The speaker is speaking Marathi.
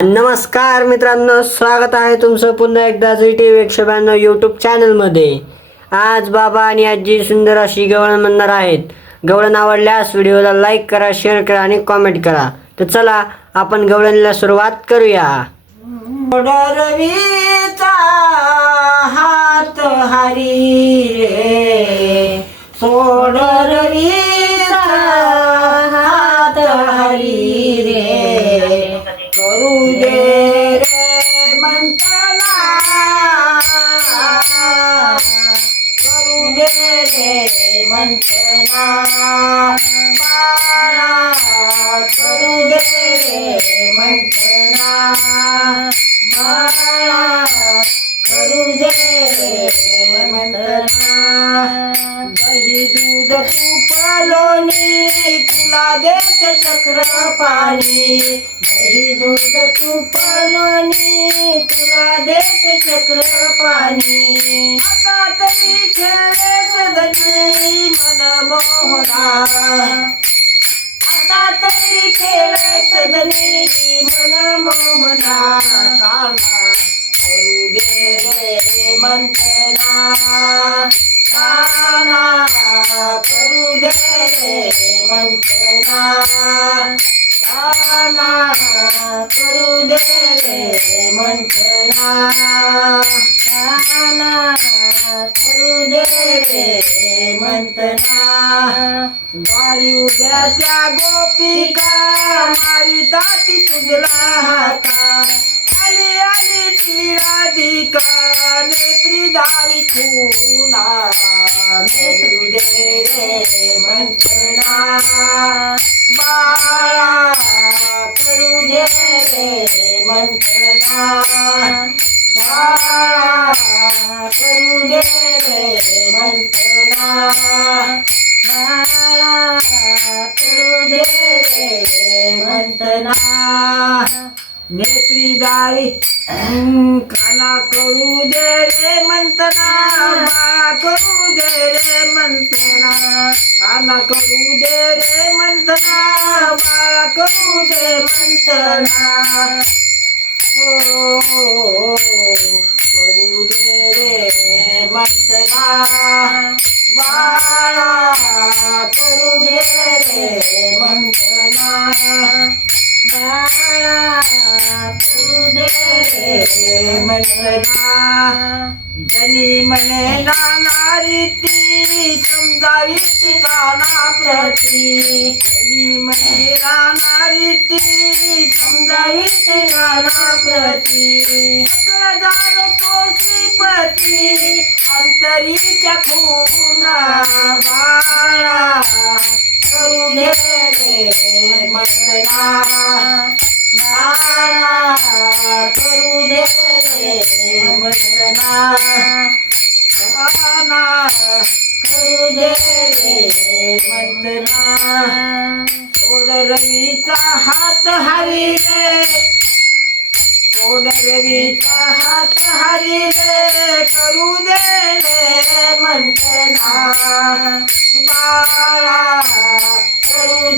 नमस्कार मित्रांनो स्वागत आहे तुमचं पुन्हा एकदा झी टी व्ही एकशे ब्याण्णव यूट्यूब चॅनलमध्ये आज बाबा आणि आजी सुंदर अशी गवळण म्हणणार आहेत. गवळण आवडल्यास व्हिडिओला लाईक करा शेअर करा आणि कॉमेंट करा. तर चला आपण गवळणीला सुरुवात करूया. हात हरी रे सोड मंथना दे बाळा करू दे रे बाळा करू दे दही दूध तूप लोणी तुला देते चक्र पाणी. दही दूध तूप लोणी तुला देते चक्र पाणी. आता तरी खेळे सदनी मन मोहना आता तरी खेळे सदनी मन मोहना काना करू दे रे काना करू दे रे मंथना काना करू दे रे मंथना काना करू दे रे मंथना गाली उद्या त्या गोपिका मारी ताती तुझला हाका आली आली ती राधिका नेत्री दावी खूना रे मंथना बाळा करू दे रे मंथना बाळा करू दे रे मंथना दारी काना करू दे रे मंतना बाळा करू दे रे मंतना. काना करू दे रे मंतना बाळा करू दे मंथना हो करू दे रे मंथना बाळा करू दे रे मंतना. बाळा करू दे रे. जनी म्हणे नाना रीती समजावी ती काना प्रती जनी म्हणे नाना रीती समजावी ती काना प्रती सकळ जाणो तो श्रीपती अंतरीच्या खूना बाळा करू दे रे मंथना माना करू दे रे मंथना काना करू दे रे मंथना सोड रवीचा हात हरी रे सोड रवीचा हात हरी रे करू दे रे मंथना